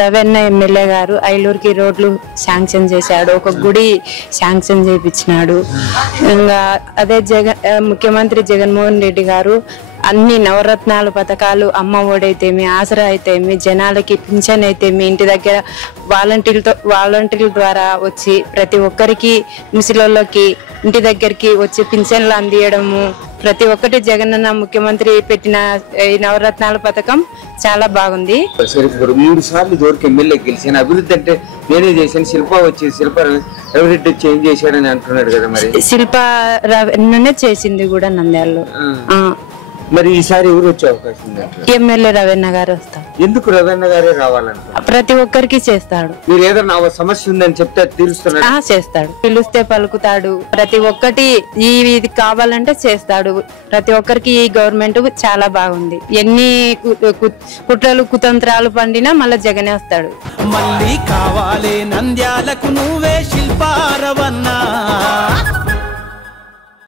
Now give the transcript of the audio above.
Ravanna MLA గారు ఐలూరుకి రోడ్లు sanction చేశాడు, ఒక గుడి శాంక్షన్ చేయించినాడు. ఇంకా అదే ముఖ్యమంత్రి జగన్మోహన్ రెడ్డి గారు అన్ని నవరత్నాల పథకాలు, అమ్మ ఒడైతేమి, ఆసరా అయితేమి, జనాలకి పింఛన్ అయితేమి, ఇంటి దగ్గర వాలంటీర్ల ద్వారా వచ్చి ప్రతి ఒక్కరికి ముసలిళ్ళకి ఇంటి దగ్గరికి వచ్చి పింఛన్లు అందియడము, ప్రతి ఒక్కటి జగనన్న ముఖ్యమంత్రి పెట్టిన ఈ నవరత్నాల పథకం చాలా బాగుంది. 3 సార్లు దూరకు ఎమ్మెల్యే గెలిచాను, అభివృద్ధి అంటే నేనే చేశాను, శిల్ప రవిరెడ్డి చేంజ్ చేశాడని అంటున్నాడు కదా. మరి శిల్ప రవెన్ననే చేసింది కూడా నంద్యాలలో. మరి ఈసారి ఎవరు వచ్చే అవకాశం ఉంది? ఎమ్మెల్యే రవెన్న గారు వస్తారు. ఎందుకు రవెన్న గారే రావాలంటారు? ప్రతి ఒక్కరికి చేస్తాడు. మీరు ఏదైనా సమస్య ఉందని చెప్తే తీరుస్తున్నాడు, చేస్తాడు. పిలుస్తే పలుకుతాడు. ప్రతి ఒక్కటి ఇది కావాలంటే చేస్తాడు. ప్రతి ఒక్కరికి ఈ గవర్నమెంట్ చాలా బాగుంది. ఎన్ని కుట్రలు కుతంత్రాలు పండినా మళ్ళీ జగనే వస్తాడు. మళ్ళీ కావాలి నంద్యాలకు నువ్వే శిల్ప రవణ.